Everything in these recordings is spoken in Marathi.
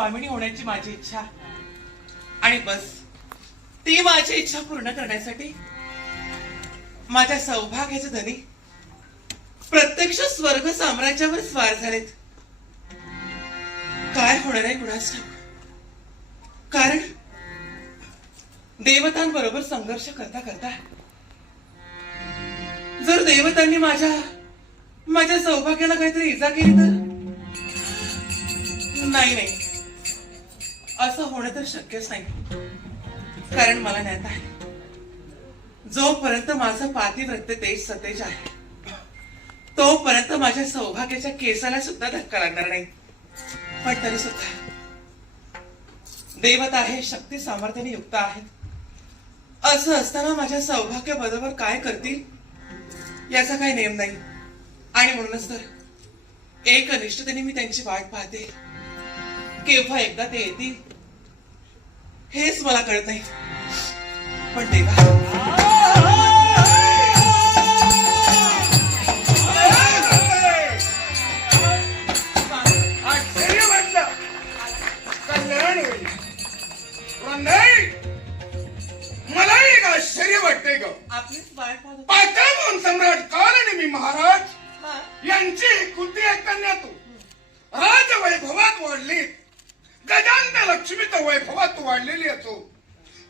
स्वामिनी होण्याची माझी इच्छा. आणि बस ती माझी इच्छा पूर्ण करण्यासाठी माझ्या सौभाग्याचे धनी प्रत्यक्ष स्वर्ग साम्राज्यावर स्वार झालेत. काय होणार आहे कुणास ठाऊक कारण देवतांबरोबर संघर्ष करता करता जर देवतांनी माझ्या माझ्या सौभाग्याला काहीतरी इजा केली तर? नाही नाही. असं होणं तर शक्यच नाही. कारण मला ज्ञात आहे. जोपर्यंत माझं पातिव्रत्य तेज सतेज आहे तोपर्यंत माझ्या सौभाग्याच्या केसाला सुद्धा धक्का लागणार नाही. पण तरी सुद्धा देवता आहे शक्ती सामर्थ्याने युक्त आहेत. असं असताना माझ्या सौभाग्य बरोबर काय करतील याचा काही नेम नाही. आणि म्हणूनच तर एक अनिष्टतेने मी त्यांची वाट पाहते. केव्हा एकदा ते येतील हेच मला कळत नाही. पण देवा. महाराज यांची कुलती एक कन्या तू राजवैभवात वाढली गजांत लक्ष्मीत वैभवात वाढलेली असो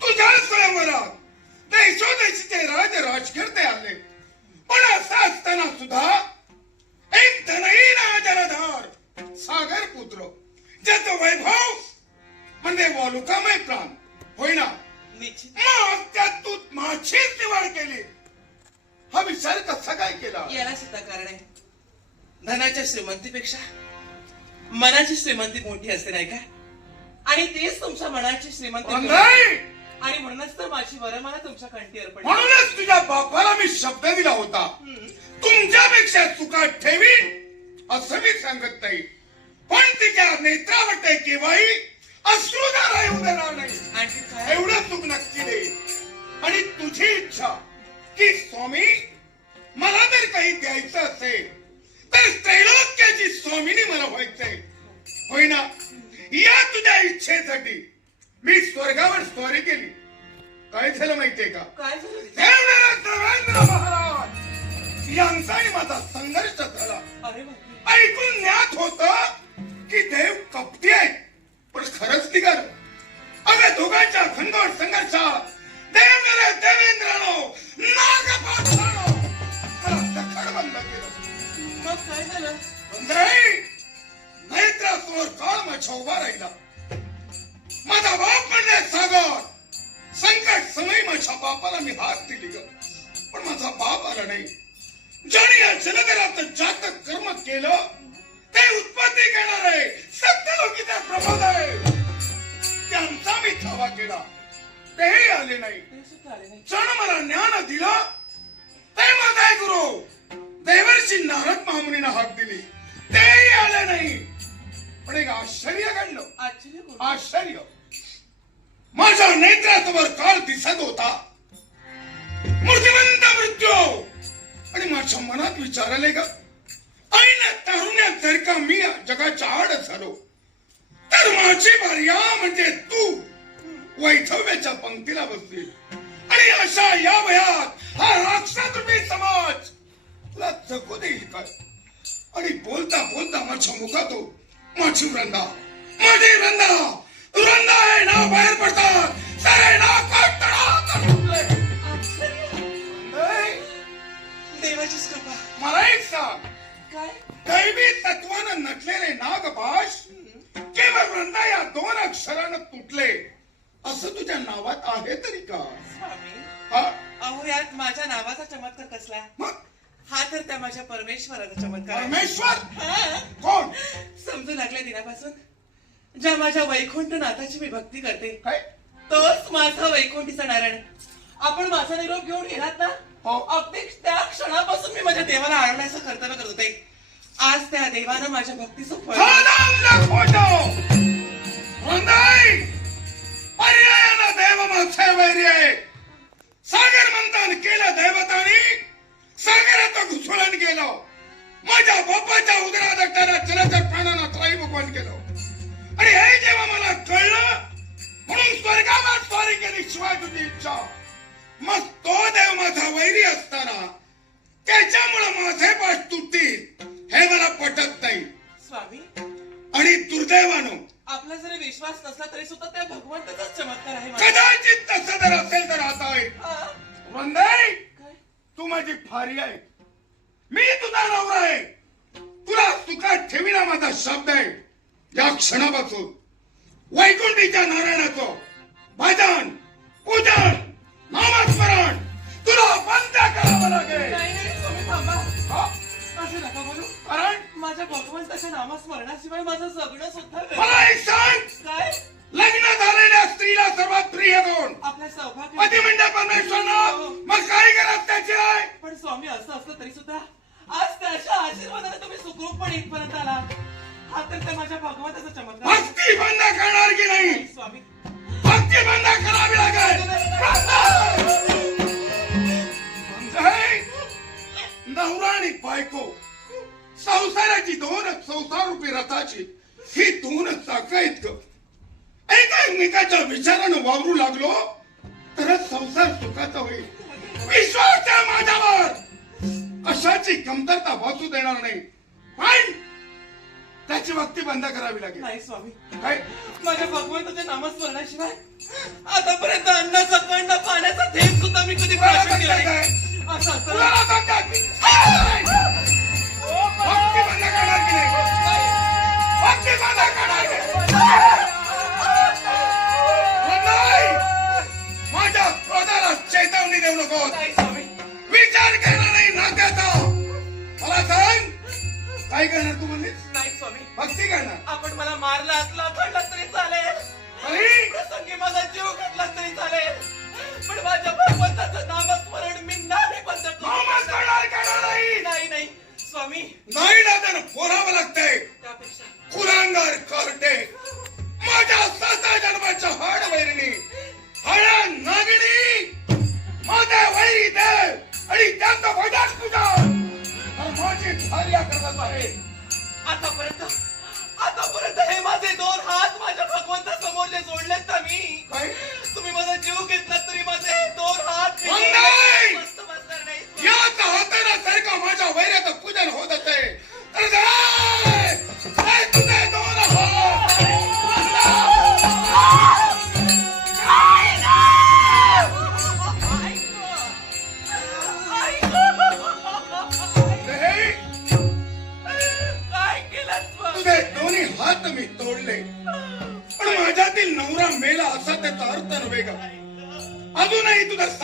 तुझ्या स्वयंवरात देशोदेशीचे राज राजकीर्ते आले. पण असं असताना सुद्धा एक धनहीन जलधार सागर पुत्र ज्याचं वैभव म्हणजे वालुकामय प्राण होईना. मग त्यात तू माझीच निवड केली. हा विचार कसा काय केला? याला सुद्धा कारण आहे. धनाच्या श्रीमंतीपेक्षा मनाची श्रीमंती मोठी असते नाही का? आणि तेच तुमच्या मनाची श्रीमंती नाही! आणि म्हणूनच तर माझी वरमाला तुमच्या कंठी अर्पण. म्हणूनच तुझ्या बापाला मी शब्द दिला होता. तुमच्यापेक्षा चुका ठेवी असं मी सांगत नाही. पण तिच्या नेत्रावटे केव्हाही अश्रुधारा येऊ देणार नाही. काय? एवढं चूक नक्की दे. आणि तुझी इच्छा की स्वामी मला जर काही द्यायचं असेल तर त्रैलोक्याची स्वामिनी मला व्हायचंय. होईना या तुझ्या इच्छेसाठी. मी स्वर्गावर स्वारी केली. काय झालं माहितीये का? काय देवेंद्र महाराज यांचा आणि माझा संघर्ष झाला. ऐकून ज्ञात होत की देव कपटी आहे. पण खरंच निघाल अगं दोघांच्या खंडोळ संघर्षात देवनारा देवेंद्रानो नागपात्रानो मला दखड बंद केलं. मग काय झालं? नाही नेत्रासमोर काळ माझ्या उभा राहिला. माझा बाप म्हणजे सागर संकट समय माझ्या बापाला मी हात दिली ग. पण माझा बाप आला नाही. ज्याने या जलधरात जातक कर्म केलं ते उत्पत्ती घेणार आहे. सत्य लोकीचा प्रबोध आहे. त्यांचा मी थावा केला. तेही आले नाही. जण मला ज्ञान दिलं वैधव्याच्या पंक्तीला बसतील आणि अशा या वयात हा राक्षस मी समाज तुला जगू देईल काय? आणि बोलता बोलता माझ्या मुखातो माझी रंदा माझी वृंदा रंदा हे ना बाहेर पडतात. सारे नाव देवाचीच कृपा. मला एक सांग. काय? दैवी तत्वानं नटलेले नागपाश केवळ वृंदा या दोन अक्षरानं तुटले. असं तुझ्या नावात आहे तरी का? स्वामी हा? अहो यात माझ्या नावाचा चमत्कार कसला? मग? हा तर त्या माझ्या परमेश्वराचा चमत्कार आहे. परमेश्वर? हा. कोण? समजू लागल्या दिनापासून? ज्या माझ्या वैकुंठ नाथाची मी भक्ती करते काय? तोच माझा वैकुंठीचा नारायण. आपण माझा निरोप घेऊन गेलात ना? हो. अगदी त्या क्षणापासून मी माझ्या देवाला आणण्याचं कर्तव्य करत होते. आज त्या देवानं माझ्या भक्तीचं फळ. वंदाई, पर्यायानं देव माझे वैर्य सागर मंथन केलं दैवतानी सागरात घुसळण केलं. माझ्या बापाच्या उदरात असणाऱ्या जलचर प्राणांना त्रैमुखवन केलं. आणि हे जेव्हा मला कळलं म्हणून स्वर्गावर स्वारी केली शिवाय तुझी इच्छा. मग तो देव माझा वैरी असताना त्याच्यामुळे माझे पाठ तुटतील हे मला पटत नाही. स्वामी? आणि दुर्दैवानं आपला जरी विश्वास नसला तरी सुद्धा त्या भगवंताचाच चमत्कार आहे. कदाचित तसं जर असेल तर आता आहे हा? वंदे! काय? तू माझी फारी आहे. मी तुझा नवरा आहे. तुला सुखात ठेविना माझा शब्द आहे. या क्षणापासून. वैकुंठीच्या नारायणाचं भजन पूजन नामस्मरण तुला बंद करावं लागेल. नाही नाही स्वामी थांबा. हा? असं नका बोलू. कारण माझ्या भगवंताच्या नामस्मरणाशिवाय माझं जगणं सुद्धा. मला एक सांग! काय? लग्न झालेल्या स्त्रीला सर्वात प्रिय कोण? आपल्या सौभाग्य पती परमेश्वर मग काय करत त्याची आहे पण स्वामी असं असलं तरी सुद्धा आज त्या अशा आशीर्वादाने तुम्ही सुखरूपपणे इथपर्यंत आला हा तर त्या माझ्या भगवंताचा चमत्कार आहे. भक्ती बंद करणार की नाही? नाही, स्वामी. भक्ती बंद करावी लागेल. नवरा आणि बायको संसाराची दोन संसार रूपी रथाची ही दोन चाकं एका एकमेकाच्या विचारानं वावरू लागलो तरच संसार सुखाचा होईल विश्वास द्या माझ्यावर अशाची कमतरता भासू देणार नाही पण त्याची भक्ती बंद करावी लागेल नाही स्वामी काय माझ्या भगवंताच्या नामस्मरणाशिवाय आतापर्यंत अन्नाचा कण पाण्याचा थेंब सुद्धा मी कधी प्राशन केला नाही असं माझ्या क्रोधाला चेतवणी देऊ नको विचार करणार नाही नात्याचा मला सांग काय करणार तू म्हणलीस? नाही स्वामी. भक्ती करणार? आपण मला मारला असला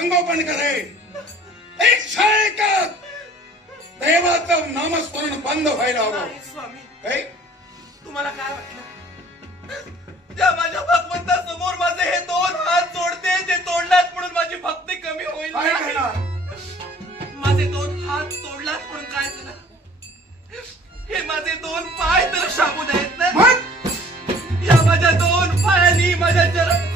संगोपन करे। इच्छा आहे का देवाचं नामस्मरण बंद व्हायला हवं. नाही स्वामी काय? तुम्हाला काय वाटलं? ज्या माझ्या भगवंता समोर माझे हे दोन हात जोडते ते तोडलात म्हणून माझी भक्ती कमी होईल. काय नाही. करणार? माझे दोन हात तोडलात म्हणून काय झालं? हे माझे दोन पाय तर शाबूत आहेत ना? मग? या माझ्या दोन पायांनी माझ्या चरण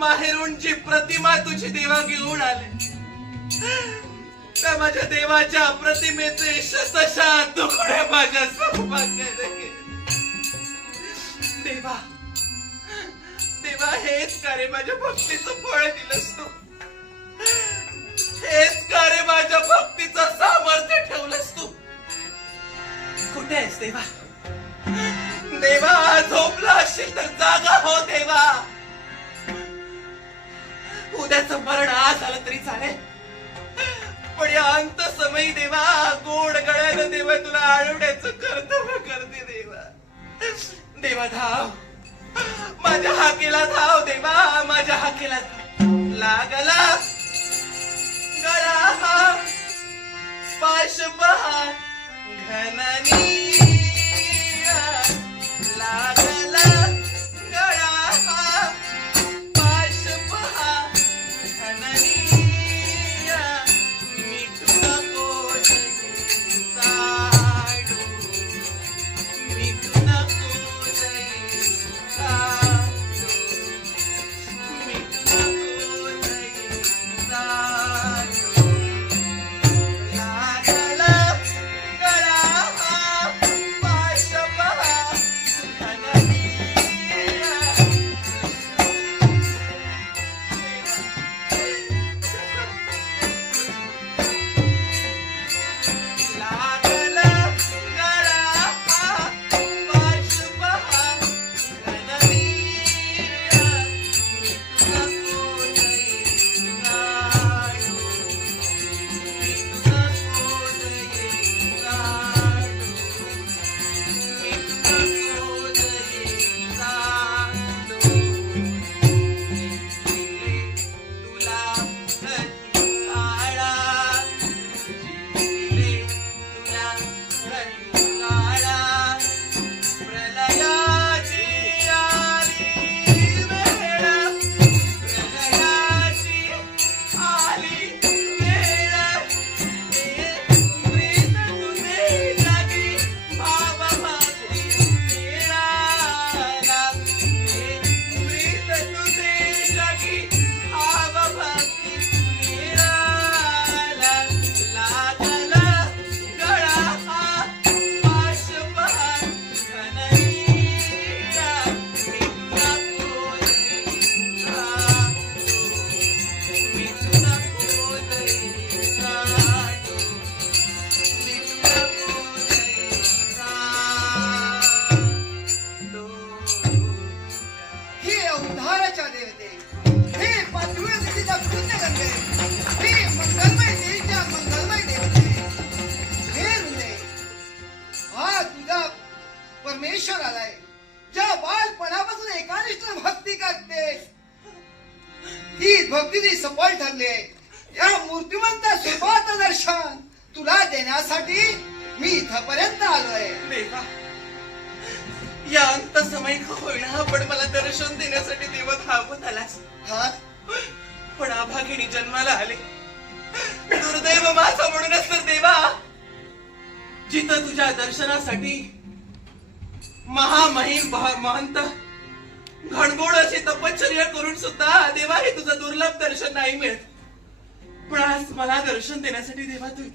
माहेरूनची प्रतिमा तुझी देवा घेऊन आले. त्या माझ्या देवाच्या प्रतिमेचे शतशा तुकडे माझ्या स्वरूपात देवा देवा हेच का रे माझ्या भक्तीचं फळ दिलंस तू हेच का रे माझ्या भक्तीचं सामर्थ्य ठेवलंस तू कुठे आहेस देवा? देवा झोपला असेल तर जागा हो देवा. उद्याच मरण आज आलं तरी चालेल. पण या अंत समय देवा गोड गळ्यानं देवा तुला आळवण्याच कर्तव्य करते देवा. देवा धाव. माझ्या हाकेला धाव देवा माझ्या हाकेला लागला. गळा हा पाश पहा घनानी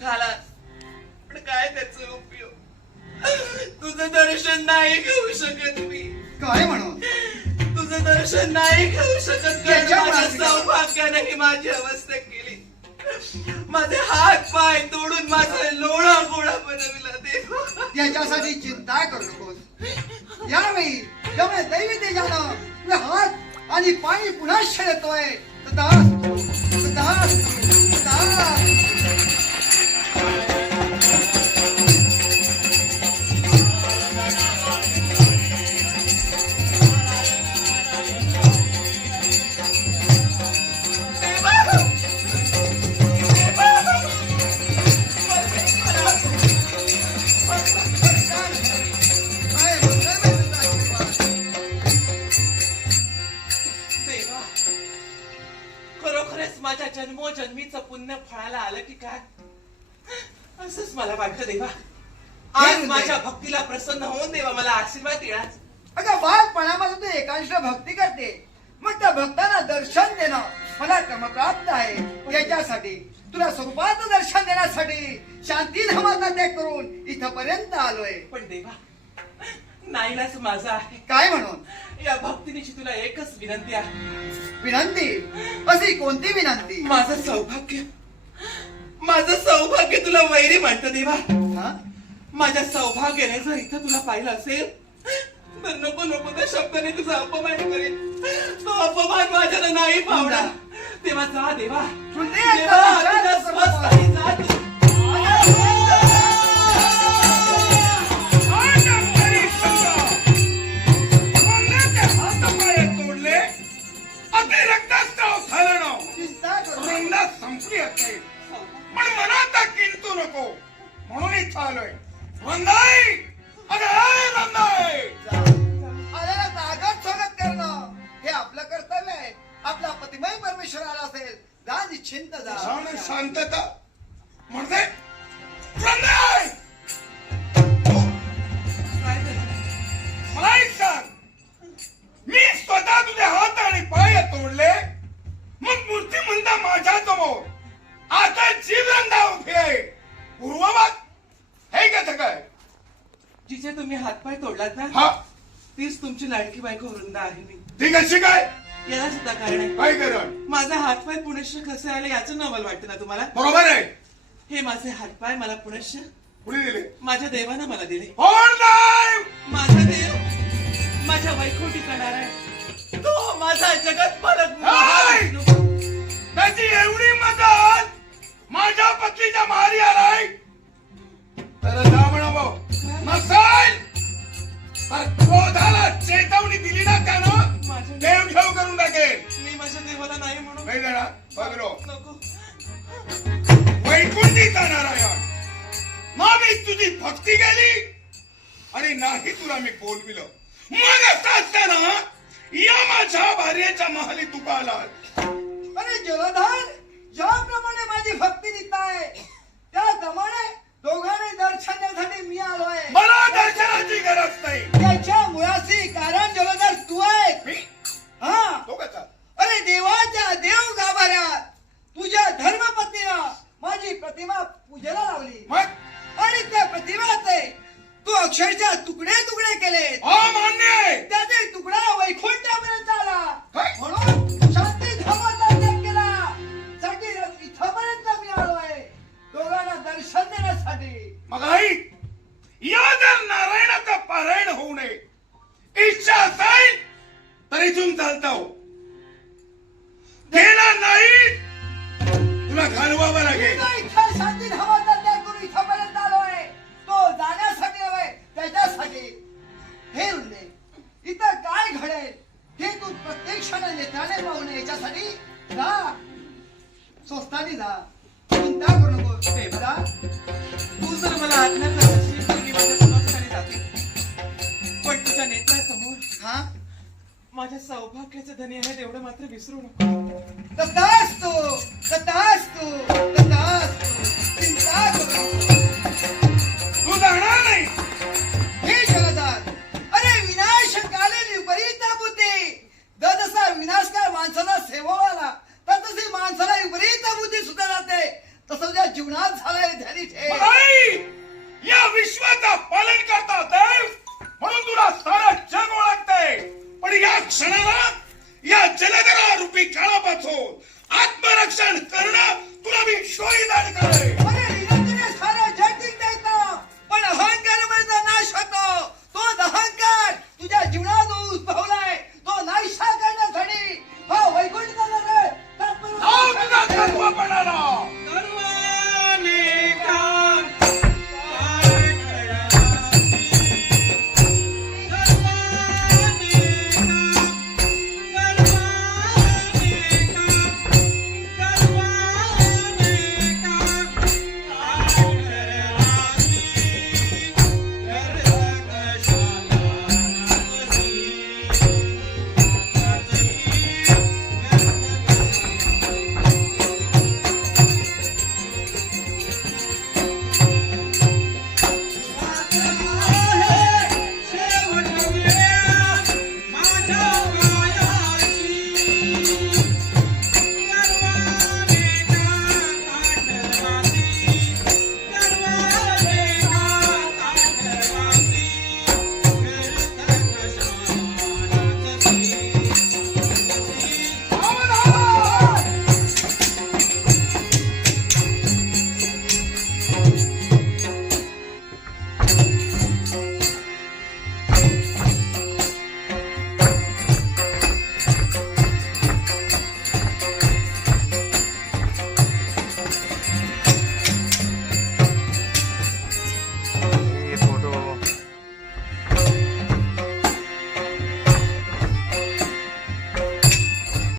तू आला पण काय त्याचा उपयोग? तुझं दर्शन नाही घेऊ शकत मी. काय म्हणून? तुझं दर्शन नाही घेऊ शकत सौभाग्याने ही माझी अवस्था केली. माझे हात पाय तोडून माझं लोळा गोळा बनविला देवा. याच्यासाठी चिंता करू नकोस. यावेळी जेव्हा दैवी तेजानं तुझे हात आणि पाणी पुन्हा येतोय तदास्तु, तदास्तु, तदास्तु. फळाला आलं की काय? असंच मला वाटतं देवा. आज माझ्या भक्तीला प्रसन्न होऊन देवा मला आशीर्वाद देणार अगं बालपणामध्ये तू एकांश भक्ती करते. मग त्या भक्तांना दर्शन देणं मला क्रमप्राप्त आहे. याच्यासाठी तुला स्वरूपाचं दर्शन देण्यासाठी शांती धामाचा त्याग करून इथपर्यंत आलोय. पण देवा नाईलाच माझा आहे. काय म्हणून? या भक्तिनीची तुला एकच विनंती आहे. विनंती? अशी कोणती विनंती? माझं सौभाग्य माझं सौभाग्य तुला वैरी म्हणतं देवा. हा? माझ्या सौभाग्याने जर इथं तुला पाहिलं असेल तर नको नको त्या शब्दाने तुझा अपमान करेल तो अपमान माझ्याला नाही पावणार तेव्हा जा देवा. देवा, तुझ्या विचार स्वस्थानी जा तू. संपली असेल. मनात किंतु नको. म्हणून इथं आलोय रंगाई ए रंगाई आलेला नागात स्वागत करणं हे आपलं कर्तव्य आहे. आपला प्रतिमय परमेश्वर आला असेल जा निश्चिंत जा. शांत शांतता. म्हणजे रंगाई तुमची लाडकी बायको वृंदा आहे मी. ती कशी काय? याला सुद्धा कारण आहे. काय करण? माझा हातपाय पुनश्य कसे आले याचं नवल वाटतं ना तुम्हाला? बरोबर आहे. हे माझे हातपाय मला कुणी दिले? माझ्या देवानं मला दिले. कोण नाही? माझा देव माझ्या वैकुंठी करणार आहे. तो माझा जगत पालक हाय! त्याची एवढी मदत माझ्या पत्नीच्या मारी आलाय. तर जा म्हणावं. नसेल. तर क्रोधाला चेतावणी दिली ना त्यानं देव घेऊ करून टाकेल. मी माझ्या देवाला नाही म्हणून नाही देणार बघलो नको. वैकुंठीचा नारायण. ना मी तुझी भक्ती केली आणि नाही तुला मी बोलविलं. मग असं असताना या माझ्या भार्येच्या महाली तुका आला अरे जलधर ज्याप्रमाणे माझी भक्ती नीत आहे त्याप्रमाणे दोघांनी दर्शन देण्यासाठी मी आलोय मला दर्शनाची गरज नाही. त्याच्या मुळाशी कारण जलधर तू आहे. हा. तो कसा अरे देवाच्या देव गाभाऱ्यात तुझ्या धर्मपत्नीला माझी प्रतिमा पूजेला लावली. मग? आणि त्या प्रतिमाचे तू अक्षरशः तुकडे तुकडे केले माझ्या सौभाग्याचं धनी आहे एवढं मात्र विसरू नको. तथास्तु तथास्तु तथास्तु चिंता करू नको. तू जाणार नाही. हे जगदात अरे विनाश काले विपरीत बुद्धी जसा विनाशकार माणसाला सेवावाला तर तशी माणसाला विपरीत बुद्धी सुद्धा जाते तसं तुझ्या जीवनात झालंय ध्यानी ठेव. या विश्वाचा पालन करता म्हणून तुला सारा जग ओळखते. पण या क्षणाला या जलधरा रूपी काळापासून आत्मरक्षण करणं तुला मी शोईदान करेल पण अहंकार नाश होतो. तोच अहंकार तुझ्या जीवनात उद्भवलाय.